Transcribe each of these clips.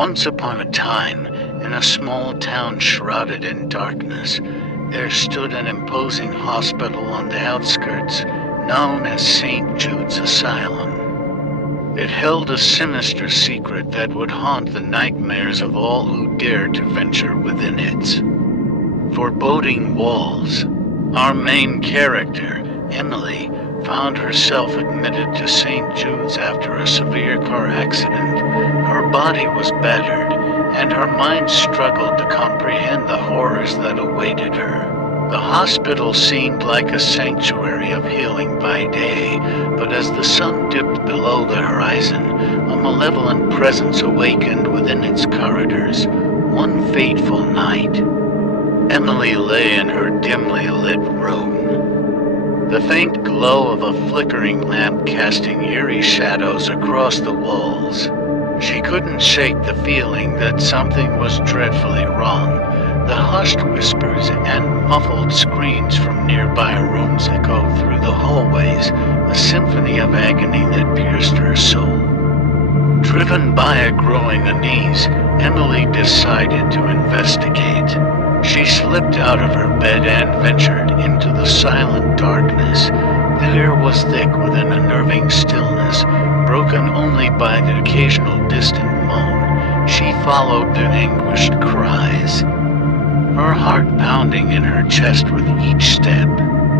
Once upon a time, in a small town shrouded in darkness, there stood an imposing hospital on the outskirts, known as St. Jude's Asylum. It held a sinister secret that would haunt the nightmares of all who dared to venture within its foreboding walls. Our main character, Emily, found herself admitted to St. Jude's after a severe car accident. Her body was battered, and her mind struggled to comprehend the horrors that awaited her. The hospital seemed like a sanctuary of healing by day, but as the sun dipped below the horizon, a malevolent presence awakened within its corridors. One fateful night, Emily lay in her dimly lit room. The faint glow of a flickering lamp casting eerie shadows across the walls. She couldn't shake the feeling that something was dreadfully wrong. The hushed whispers and muffled screams from nearby rooms echoed through the hallways, a symphony of agony that pierced her soul. Driven by a growing unease, Emily decided to investigate. She slipped out of her bed and ventured into the silent darkness. The air was thick with an unnerving stillness, broken only by the occasional distant moan. She followed the anguished cries, her heart pounding in her chest with each step.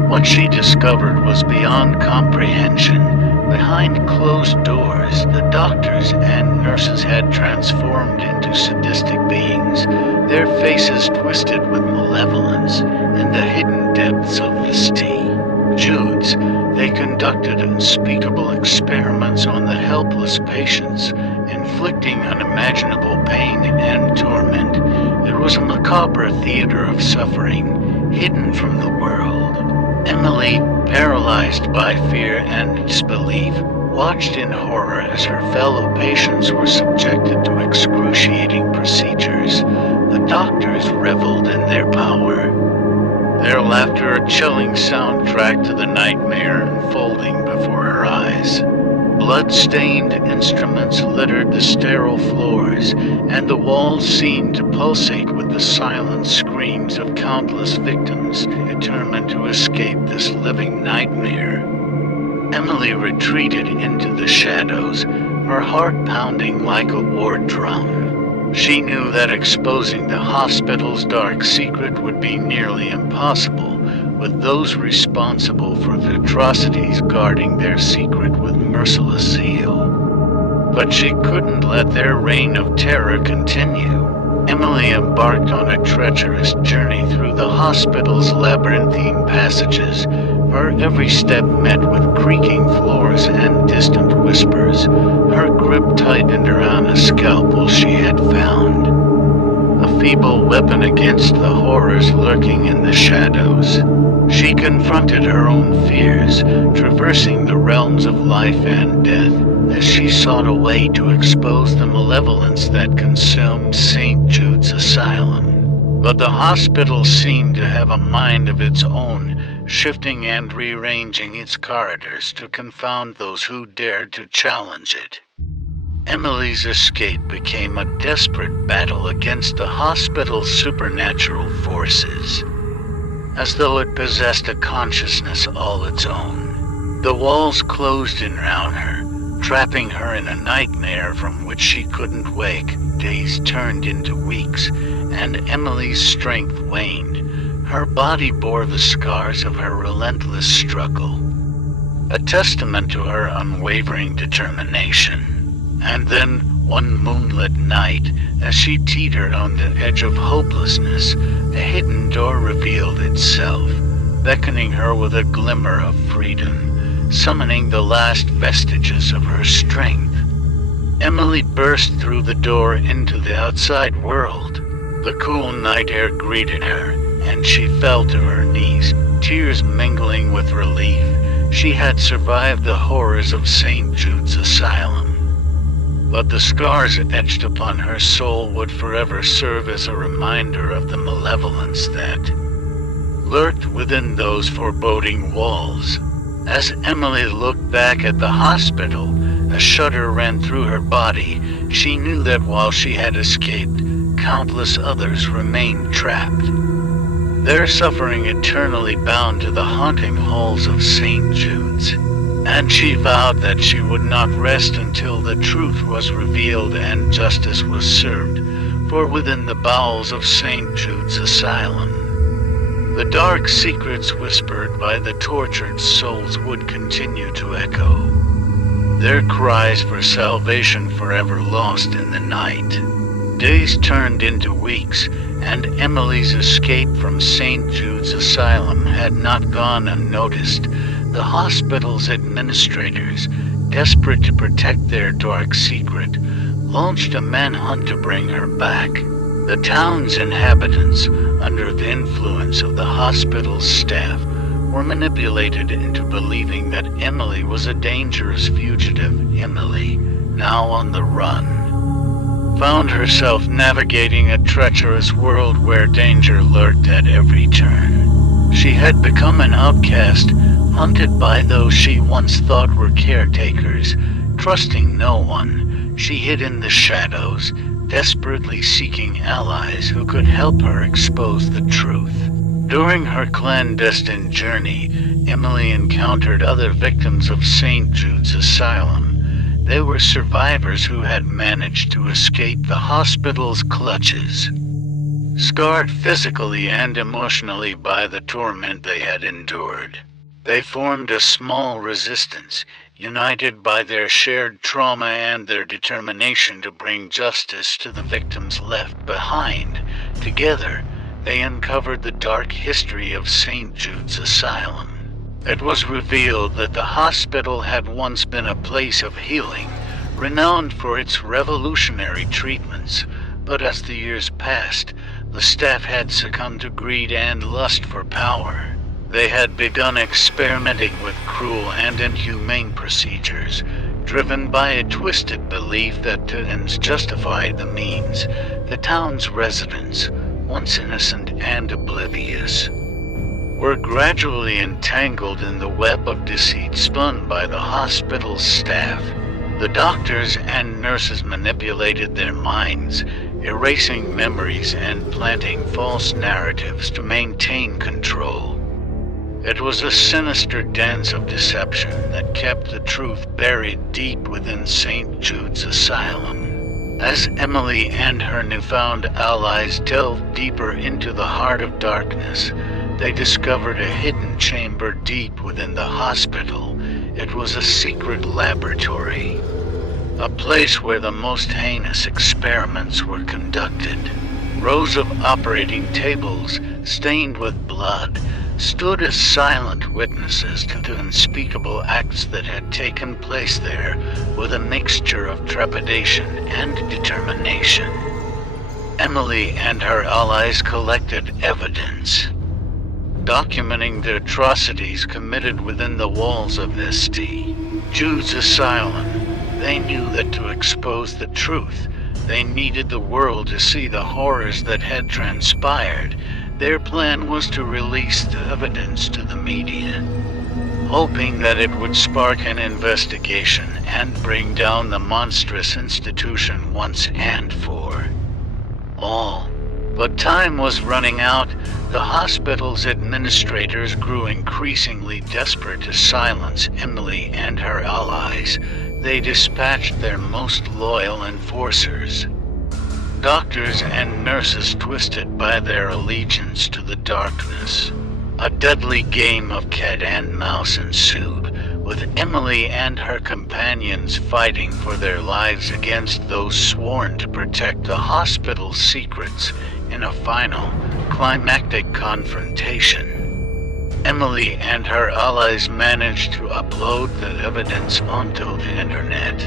What she discovered was beyond comprehension. Behind closed doors, the doctors and nurses had transformed into sadistic beings, their faces twisted with malevolence in the hidden depths of the St. Jude's. They conducted unspeakable experiments on the helpless patients, inflicting unimaginable pain and torment. It was a macabre theater of suffering, hidden from the world. Emily, paralyzed by fear and disbelief, watched in horror as her fellow patients were subjected to excruciating procedures. The doctors reveled in their power, their laughter a chilling soundtrack to the nightmare unfolding before her eyes. Blood-stained instruments littered the sterile floors, and the walls seemed to pulsate with the silent screams of countless victims determined to escape this living nightmare. Emily retreated into the shadows, her heart pounding like a war drum. She knew that exposing the hospital's dark secret would be nearly impossible, with those responsible for the atrocities guarding their secret with merciless zeal. But she couldn't let their reign of terror continue. Emily embarked on a treacherous journey through the hospital's labyrinthine passages, her every step met with creaking floors and distant whispers. Her grip tightened around a scalpel she had found, a feeble weapon against the horrors lurking in the shadows. She confronted her own fears, traversing the realms of life and death, as she sought a way to expose the malevolence that consumed St. Jude's Asylum. But the hospital seemed to have a mind of its own, shifting and rearranging its corridors to confound those who dared to challenge it. Emily's escape became a desperate battle against the hospital's supernatural forces, as though it possessed a consciousness all its own. The walls closed in round her, trapping her in a nightmare from which she couldn't wake. Days turned into weeks, and Emily's strength waned. Her body bore the scars of her relentless struggle, a testament to her unwavering determination. And then, one moonlit night, as she teetered on the edge of hopelessness, a hidden door revealed itself, beckoning her with a glimmer of freedom, summoning the last vestiges of her strength. Emily burst through the door into the outside world. The cool night air greeted her, and she fell to her knees, tears mingling with relief. She had survived the horrors of St. Jude's Asylum, but the scars etched upon her soul would forever serve as a reminder of the malevolence that lurked within those foreboding walls. As Emily looked back at the hospital, A shudder ran through her body. She knew that while she had escaped, countless others remained trapped. Their suffering eternally bound to the haunting halls of St. Jude's. And she vowed that she would not rest until the truth was revealed and justice was served, for within the bowels of St. Jude's Asylum, the dark secrets whispered by the tortured souls would continue to echo, their cries for salvation forever lost in the night. Days turned into weeks, and Emily's escape from St. Jude's Asylum had not gone unnoticed. The hospital's administrators, desperate to protect their dark secret, launched a manhunt to bring her back. The town's inhabitants, under the influence of the hospital's staff, were manipulated into believing that Emily was a dangerous fugitive. Emily, now on the run, found herself navigating a treacherous world where danger lurked at every turn. She had become an outcast, hunted by those she once thought were caretakers. Trusting no one, she hid in the shadows, desperately seeking allies who could help her expose the truth. During her clandestine journey, Emily encountered other victims of St. Jude's Asylum. They were survivors who had managed to escape the hospital's clutches, scarred physically and emotionally by the torment they had endured. They formed a small resistance, united by their shared trauma and their determination to bring justice to the victims left behind. Together, they uncovered the dark history of St. Jude's Asylum. It was revealed that the hospital had once been a place of healing, renowned for its revolutionary treatments, but as the years passed, the staff had succumbed to greed and lust for power. They had begun experimenting with cruel and inhumane procedures, driven by a twisted belief that the ends justified the means. The town's residents, once innocent and oblivious, were gradually entangled in the web of deceit spun by the hospital's staff. The doctors and nurses manipulated their minds, erasing memories and planting false narratives to maintain control. It was a sinister dance of deception that kept the truth buried deep within St. Jude's Asylum. As Emily and her newfound allies delved deeper into the heart of darkness, they discovered a hidden chamber deep within the hospital. It was a secret laboratory, a place where the most heinous experiments were conducted. Rows of operating tables, stained with blood, stood as silent witnesses to the unspeakable acts that had taken place there, with a mixture of trepidation and determination. Emily and her allies collected evidence, documenting the atrocities committed within the walls of St. Jude's Asylum. They knew that to expose the truth, they needed the world to see the horrors that had transpired. Their plan was to release the evidence to the media, hoping that it would spark an investigation and bring down the monstrous institution once and for all. But time was running out. The hospital's administrators grew increasingly desperate to silence Emily and her allies. They dispatched their most loyal enforcers, doctors and nurses twisted by their allegiance to the darkness. A deadly game of cat and mouse ensued, with Emily and her companions fighting for their lives against those sworn to protect the hospital's secrets. In a final, climactic confrontation, Emily and her allies managed to upload the evidence onto the internet.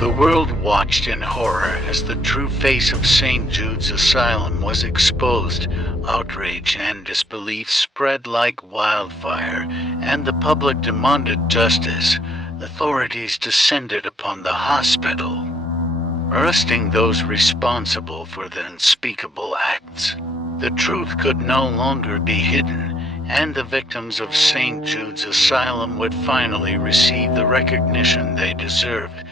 The world watched in horror as the true face of St. Jude's Asylum was exposed. Outrage and disbelief spread like wildfire, and the public demanded justice. Authorities descended upon the hospital, arresting those responsible for the unspeakable acts. The truth could no longer be hidden, and the victims of St. Jude's Asylum would finally receive the recognition they deserved.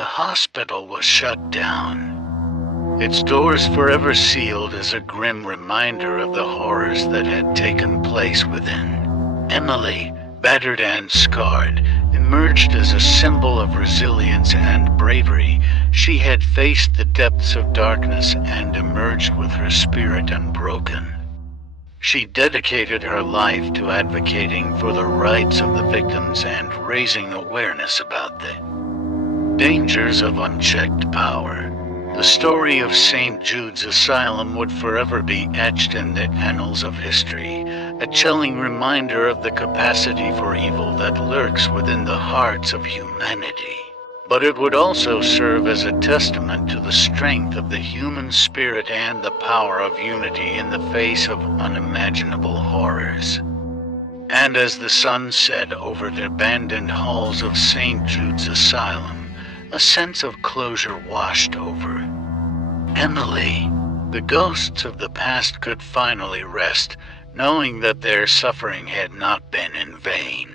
The hospital was shut down, its doors forever sealed as a grim reminder of the horrors that had taken place within. Emily, battered and scarred, emerged as a symbol of resilience and bravery. She had faced the depths of darkness and emerged with her spirit unbroken. She dedicated her life to advocating for the rights of the victims and raising awareness about the dangers of unchecked power. The story of St. Jude's Asylum would forever be etched in the annals of history, a chilling reminder of the capacity for evil that lurks within the hearts of humanity. But it would also serve as a testament to the strength of the human spirit and the power of unity in the face of unimaginable horrors. And as the sun set over the abandoned halls of St. Jude's Asylum, a sense of closure washed over Emily. The ghosts of the past could finally rest, knowing that their suffering had not been in vain.